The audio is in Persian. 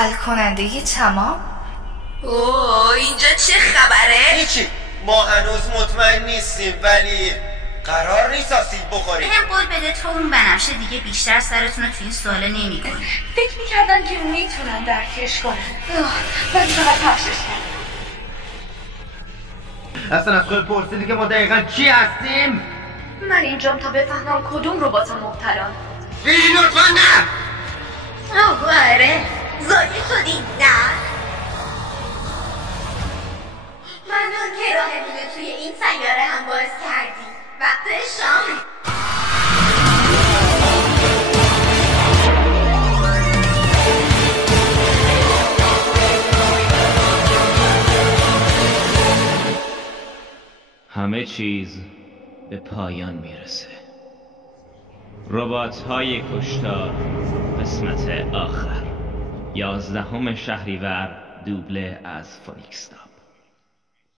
حل کننده تمام؟ اوه اینجا چه خبره؟ هیچی، ما هنوز مطمئن نیستیم ولی قرار نیست آسیب بخوریم. هم قول بده تو اون بنفشه دیگه بیشتر سرتون رو تو این سوالا نمی‌کنه. فکر میکردن که میتونن درکش کنن من فقط پخشش کردم. اصلا از خود پرسیدی که ما دقیقا چی هستیم؟ من اینجام تا بفهمم کدوم ربات مبتلان. بیرین لطفا نه! آره زایی شدی نه؟ ممنون که راهمون رو توی این سیاره هم باز کردی. وقت شام. همه چیز به پایان میرسه. ربات‌های کشتار قسمت آخر 11 شهریور دوبله از فونیکس تاپ.